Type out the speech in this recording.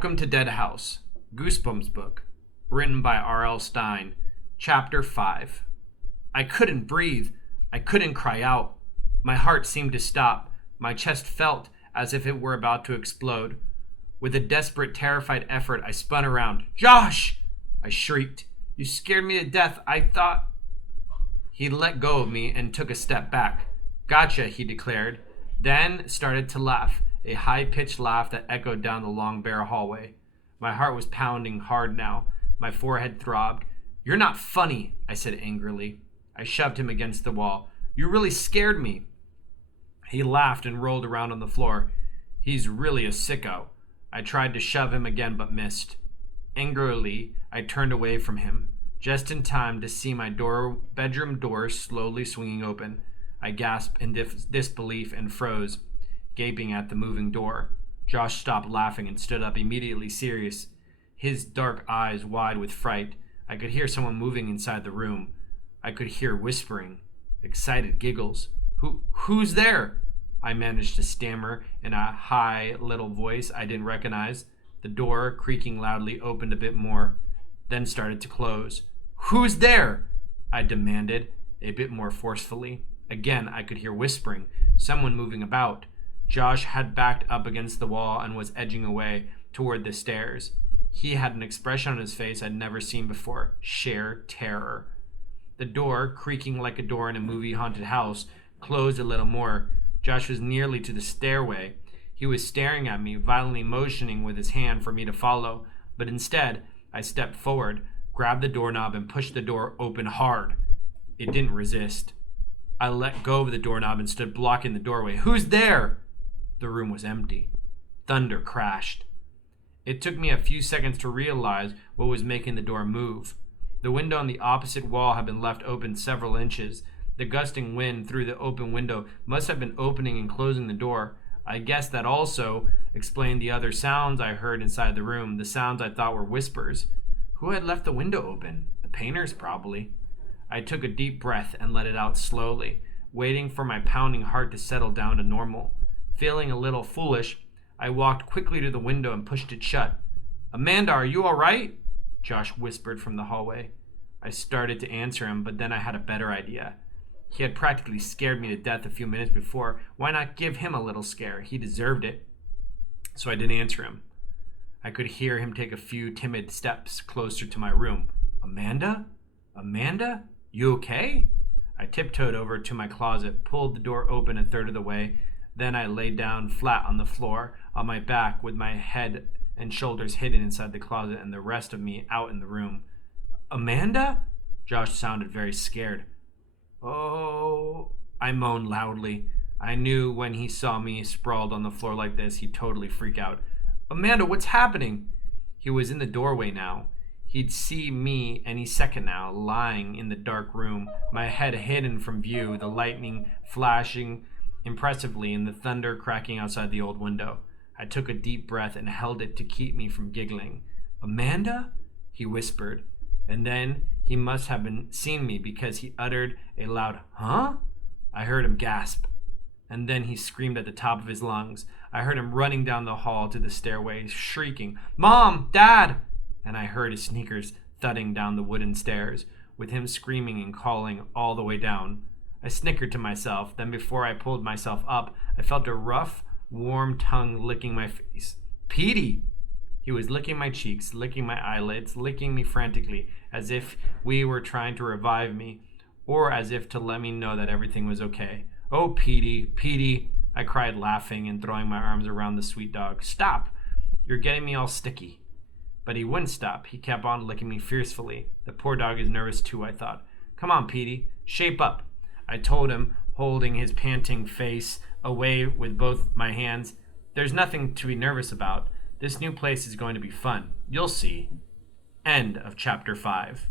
Welcome to Dead House, Goosebumps book, written by R.L. Stine, Chapter 5. I couldn't breathe. I couldn't cry out. My heart seemed to stop. My chest felt as if it were about to explode. With a desperate, terrified effort, I spun around. "Josh!" I shrieked. "You scared me to death. I thought..." He let go of me and took a step back. "Gotcha," he declared, then started to laugh. A high-pitched laugh that echoed down the long, bare hallway. My heart was pounding hard now. My forehead throbbed. "You're not funny," I said angrily. I shoved him against the wall. "You really scared me." He laughed and rolled around on the floor. "He's really a sicko." I tried to shove him again but missed. Angrily, I turned away from him, just in time to see my bedroom door slowly swinging open. I gasped in disbelief and froze, gaping at the moving door. Josh stopped laughing and stood up, immediately serious, his dark eyes wide with fright. I could hear someone moving inside the room. I could hear whispering, excited giggles. Who's there?" I managed to stammer in a high little voice I didn't recognize. The door, creaking loudly, opened a bit more, then started to close. "Who's there?" I demanded, a bit more forcefully. Again, I could hear whispering, someone moving about. Josh had backed up against the wall and was edging away toward the stairs. He had an expression on his face I'd never seen before, sheer terror. The door, creaking like a door in a movie-haunted house, closed a little more. Josh was nearly to the stairway. He was staring at me, violently motioning with his hand for me to follow, but instead, I stepped forward, grabbed the doorknob, and pushed the door open hard. It didn't resist. I let go of the doorknob and stood blocking the doorway. "Who's there?" The room was empty. Thunder crashed. It took me a few seconds to realize what was making the door move. The window on the opposite wall had been left open several inches. The gusting wind through the open window must have been opening and closing the door. I guess that also explained the other sounds I heard inside the room, the sounds I thought were whispers. Who had left the window open? The painters, probably. I took a deep breath and let it out slowly, waiting for my pounding heart to settle down to normal. Feeling a little foolish, I walked quickly to the window and pushed it shut. "Amanda, are you all right?" Josh whispered from the hallway. I started to answer him, but then I had a better idea. He had practically scared me to death a few minutes before. Why not give him a little scare? He deserved it. So I didn't answer him. I could hear him take a few timid steps closer to my room. "Amanda? Amanda? You okay?" I tiptoed over to my closet, pulled the door open a third of the way. Then I lay down flat on the floor, on my back, with my head and shoulders hidden inside the closet and the rest of me out in the room. "Amanda?" Josh sounded very scared. "Oh," I moaned loudly. I knew when he saw me sprawled on the floor like this, he'd totally freak out. "Amanda, what's happening?" He was in the doorway now. He'd see me any second now, lying in the dark room, my head hidden from view, the lightning flashing impressively and the thunder cracking outside the old window. I took a deep breath and held it to keep me from giggling. "Amanda?" he whispered, and then he must have seen me because he uttered a loud, "Huh?" I heard him gasp, and then he screamed at the top of his lungs. I heard him running down the hall to the stairway, shrieking, "Mom! Dad!" And I heard his sneakers thudding down the wooden stairs, with him screaming and calling all the way down. I snickered to myself, then before I pulled myself up, I felt a rough, warm tongue licking my face. "Petey!" He was licking my cheeks, licking my eyelids, licking me frantically, as if we were trying to revive me, or as if to let me know that everything was okay. "Oh, Petey, Petey," I cried, laughing and throwing my arms around the sweet dog. "Stop! You're getting me all sticky." But he wouldn't stop. He kept on licking me fiercely. The poor dog is nervous too, I thought. "Come on, Petey, shape up," I told him, holding his panting face away with both my hands. "There's nothing to be nervous about. This new place is going to be fun. You'll see." End of Chapter 5.